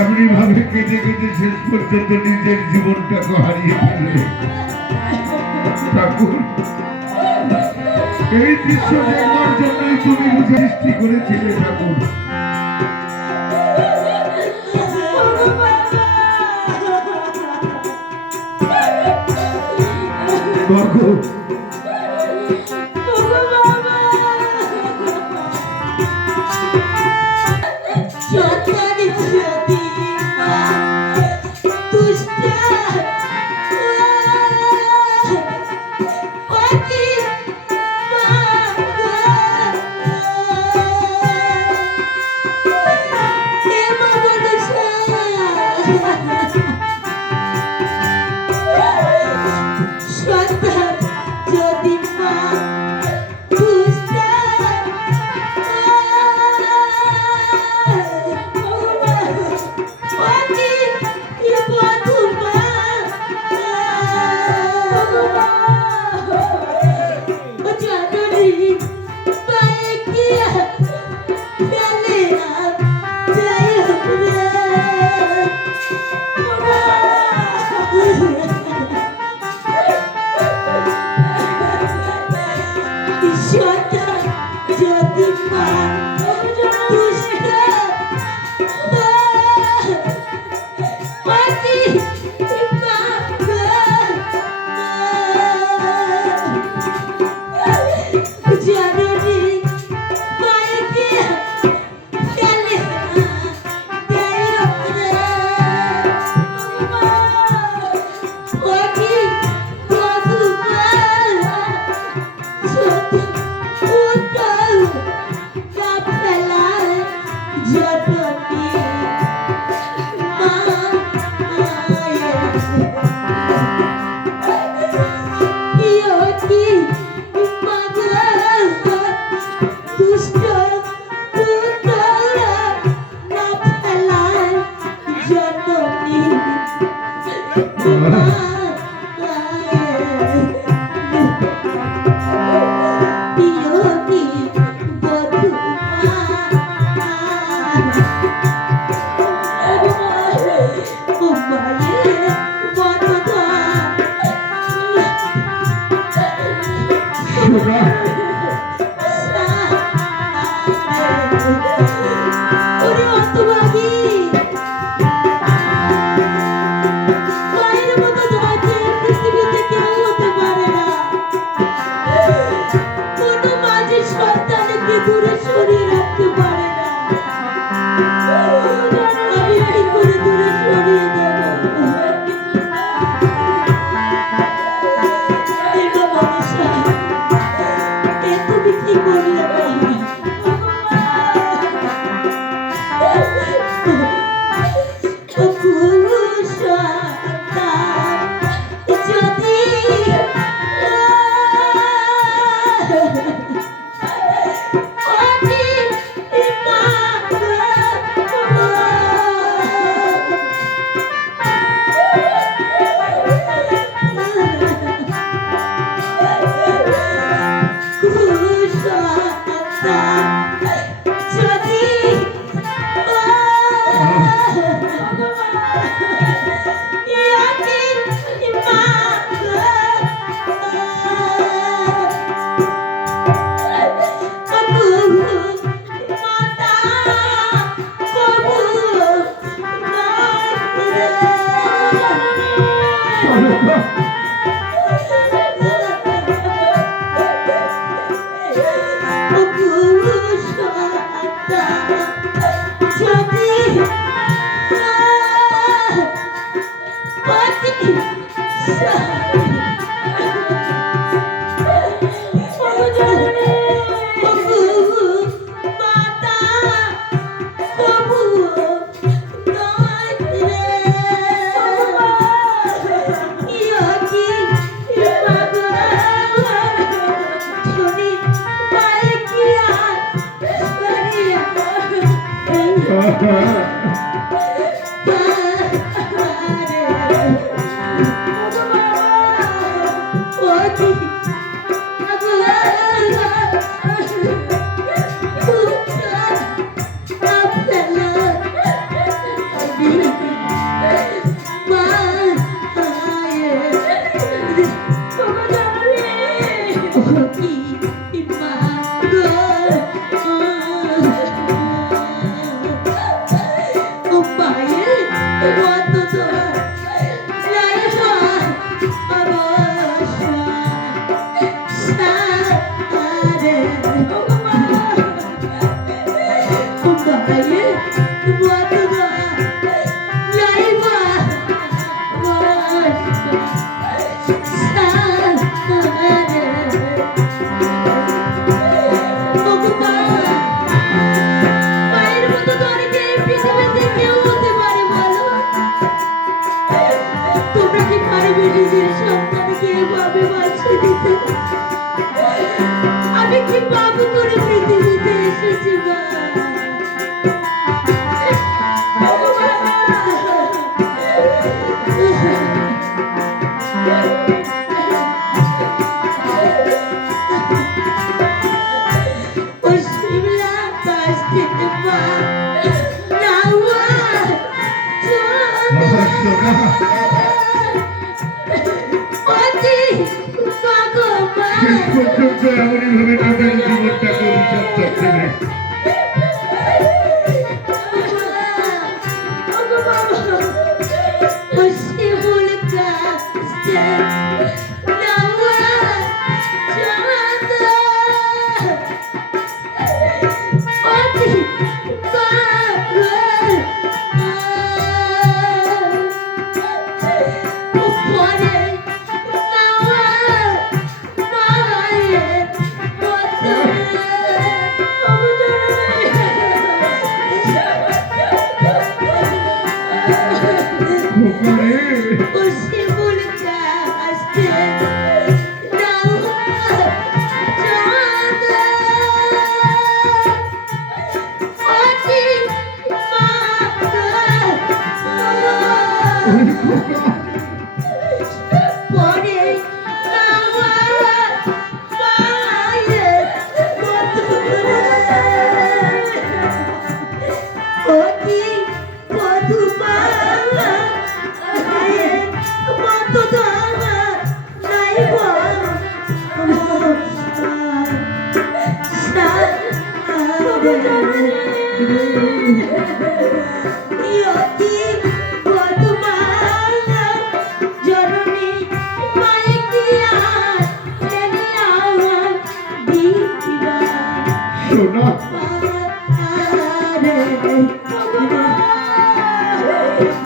এমনি ভাবে কেটে কেটে শেষ পর্যন্ত নিজের জীবনটাকে হারিয়ে ফেললে ঠাকুর। এই দৃশ্য দেখবার জন্যই তুমি সৃষ্টি করেছিলে ঠাকুর।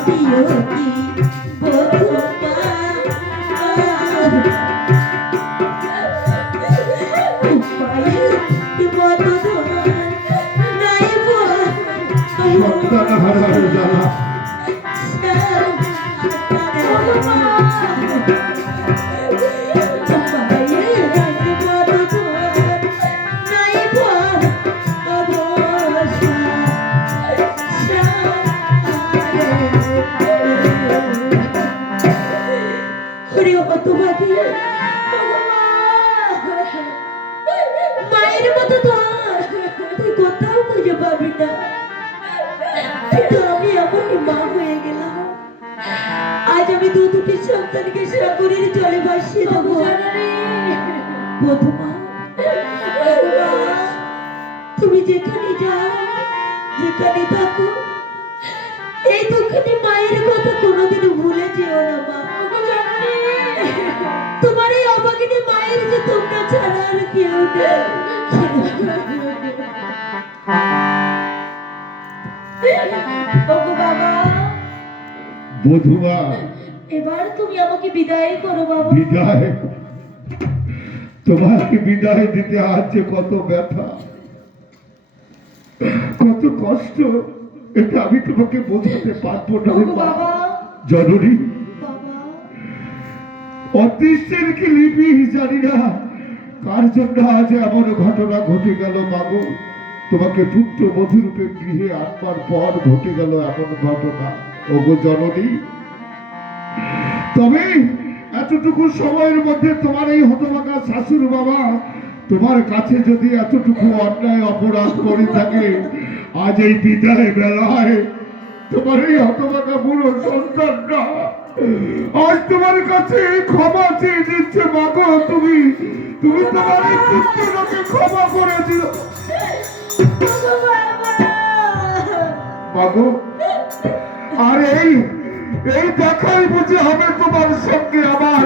বিয়োগী বধূ সন্তান হারার জ্বালা মায়ের মতো তো তুই কোথাও খুঁজে পাবি না, কিন্তু আমি এমনই মা হয়ে গেলাম। আজ আমি দুটি সন্তানকে সাগরের জলে ভাসিয়ে দেবো। বধূমা, তুমি যেখানে যাও, যেখানে থাকো, এই দুঃখিনী মায়ের কথা কোনোদিন ভুলে যেও না মা। তোমার এই অভাগিনী মায়ের যে তোমরা ছাড়া আর কেউ নেই। বাবা, বধূমা, এবার তুমি আমাকে বিদায় করো বাবা। বিদায়? তোমাকে বিদায় দিতে আজ যে কত ব্যথা, কত কষ্ট, এটা আমি তোমাকে বোঝাতে পারবো না বাবা। জননী। বাবা, অদৃষ্টের কি লিপি জানি না কার জন্য আজ এমন ঘটনা ঘটে গেল মাগো। তোমাকে পুত্র বধূরূপে গৃহে আনবার পর ঘটে গেল এমন ঘটনা ওগো জননী। তবে এতটুকু সময়ের মধ্যে তোমার এই হতভাগা শাশুর বাবা তোমার কাছে যদি এতটুকু অন্যায় অপরাধ করে থাকে, আজ এই বিদায় বেলায় তোমার এই হতভাগা বুড়ো সন্তানরা আজ তোমার কাছে ক্ষমা চেয়ে দিচ্ছে মাগো। তুমি তুমি তোমার এই পুত্রকে ক্ষমা করে দিও মাগো। আর এই এই দেখাই বুঝে হবে তোমার সঙ্গে আমার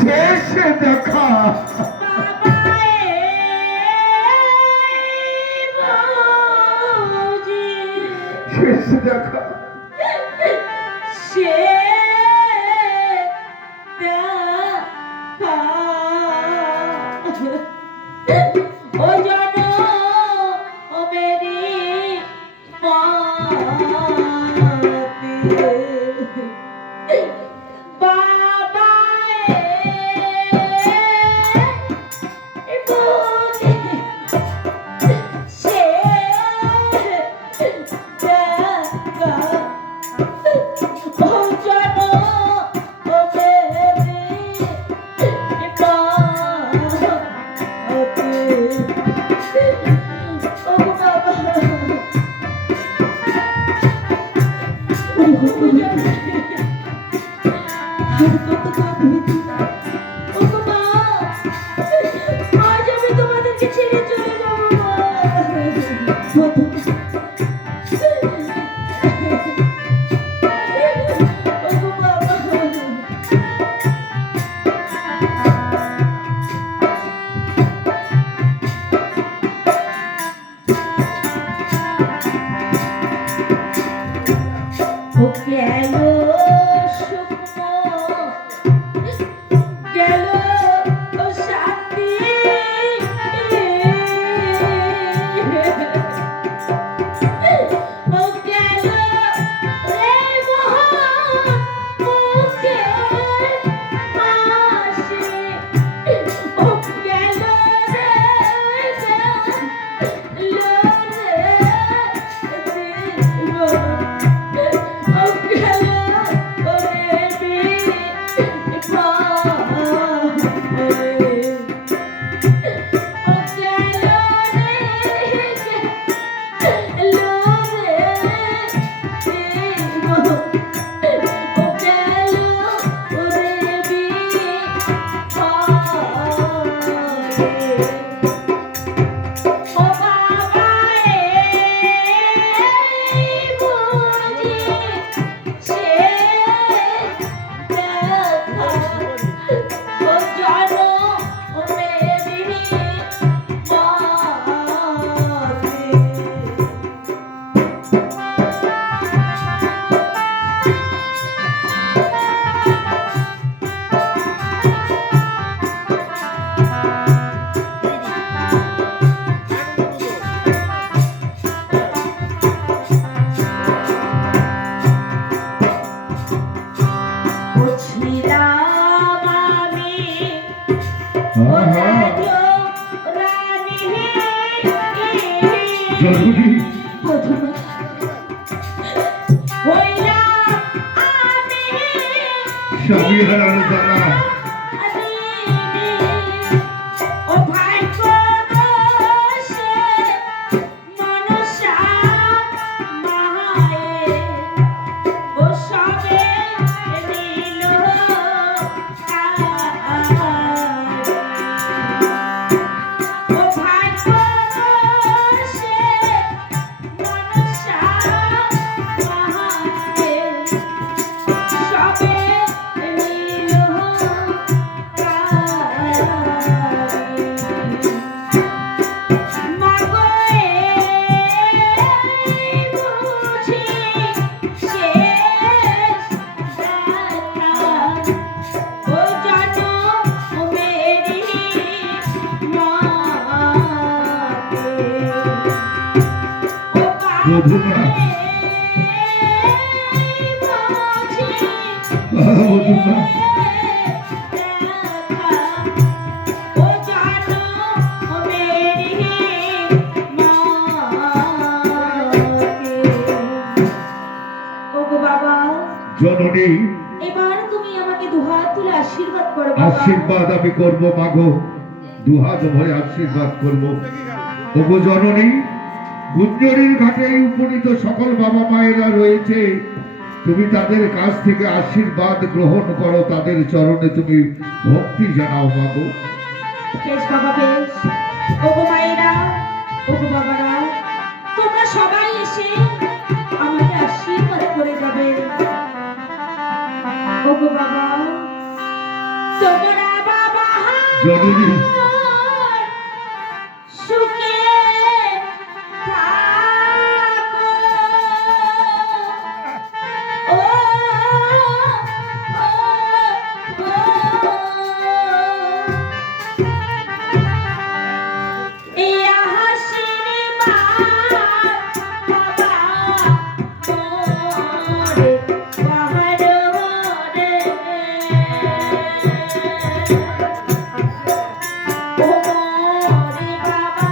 শেষ দেখা। শেষ দেখা আহা, জননী স্বামী হারানো জ্বালা মধুমা মধুমা জননী এবার তুমি আমাকে দুহাত তুলে আশীর্বাদ করো বাবা। আশীর্বাদ আমি করবো মাগো, দুহাত ভরে আশীর্বাদ করবো। ওগো জননী, গুঞ্জরির ঘাটে উপনীত সকল বাবা মায়েরা রয়েছে, তুমি তাদের কাছ থেকে আশীর্বাদ গ্রহণ করো, তাদের চরণে তুমি ভক্তি জানাও মাগো। বেশ বাবা বেশ। ওগো মায়েরা, ওগো বাবারা, তোমরা সবাই এসে আমাকে আশীর্বাদ করে যাবে। ওগো বাবা, তোমরা বাবা জননী সুখে থাকো। ও, এই আশীর্বাদ বাবা মোরে বাহারে ও মোরে বাবা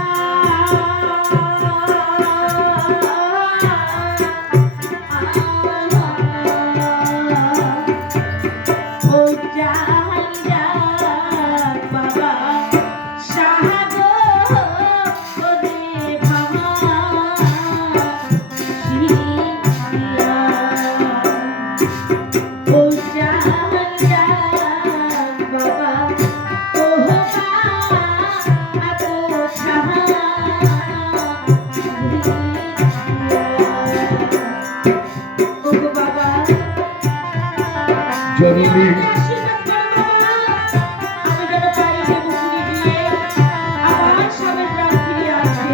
ও জাহান জান বাবা সাহাগো ওরে ভামা শিয়া ও জাহান জান বাবা ও মা আপো সাহা ও বাবা জননী আশীর্বাদ করো আমি যেন বাড়িতে মুখে দিয়ে আবার স্বামীর প্রাণ ফিরিয়ে আসে।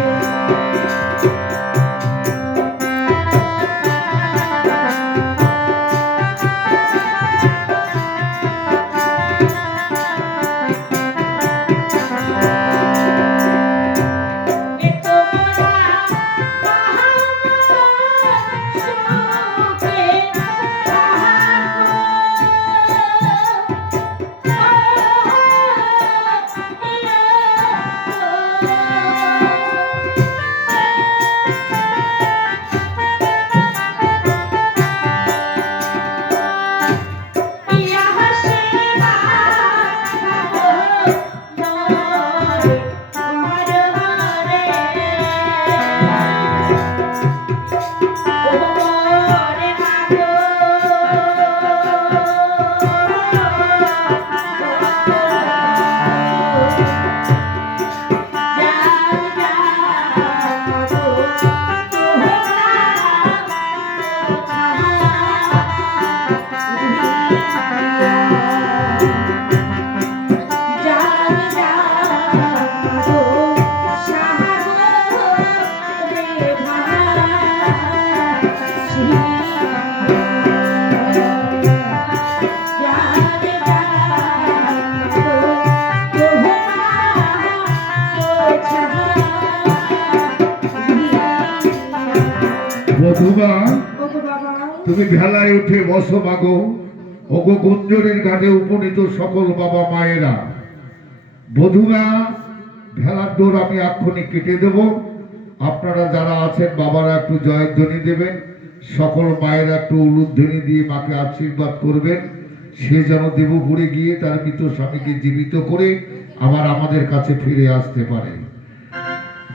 এ তোমরা সুখে মধুমা ওগো বাবা তুমি ভেলায় উঠে বসো মাগো। ওগো গুঞ্জরির ঘাটে উপনীত সকল বাবা মায়েরা, বধূরা, ভেলার দৌড় আমি এক্ষুনি কেটে দেব। আপনারা যারা আছেন বাবারা একটু জয়ধ্বনি দেবেন, সকল মায়েরা একটু উলুধ্বনি দিয়ে মাকে আশীর্বাদ করবেন। সে যেন দেবপুরে গিয়ে তার মৃত স্বামীকে জীবিত করে আবার আমাদের কাছে ফিরে আসতে পারে।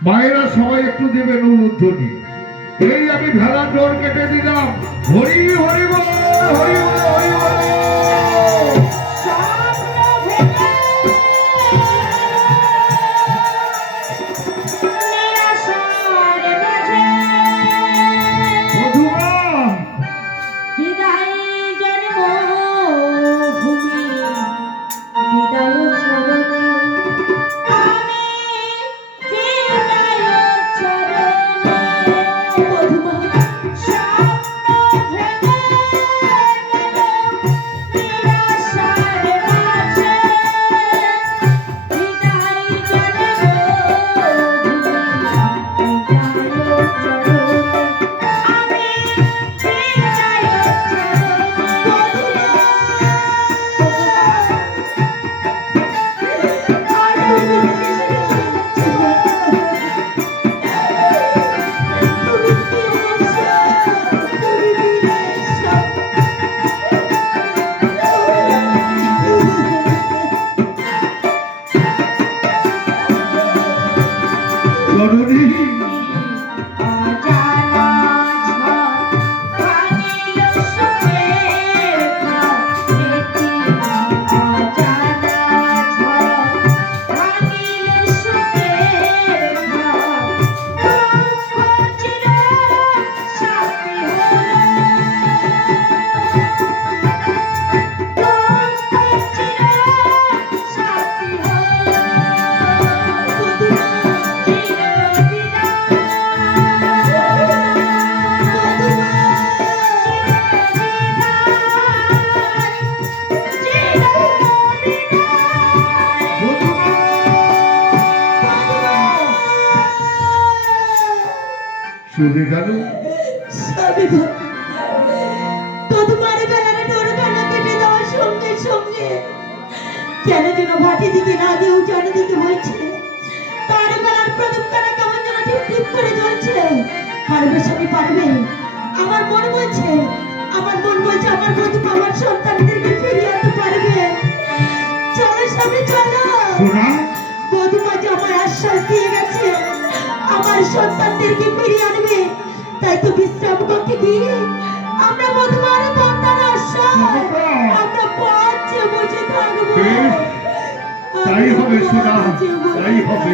মায়েরা সবাই একটু দেবেন উলুধ্বনি। এই আমি ভেলার দৌড় কেটে দিলাম। হরি হরি বল, হরি বল, হরি বল। চলে গেল। কেন যেন ভাটি দিকে না দিয়ে চারিদিকে বইছে, তার বেলার প্রদীপ কানা কেমন যেন টিপ টিপ করে জ্বলছে। পারবে স্বামী, পারবে। আমার মন বলছে, আমার প্রদীপ আমার সন্তানদেরকে ফিরিয়ে আনতে পারবে। চলো স্বামী, চলো। বধূমা যে আমার আশ্বাস দিয়ে গেছে আমার সন্তানদেরকে ফিরিয়ে আনবে, তাই তো বিশ্রাম কক্ষে গিয়ে আমরা বধূমার সন্তান আশ্বাস আমরা পথে বসে থাকবো। তাই হবে সোনা, তাই হবে।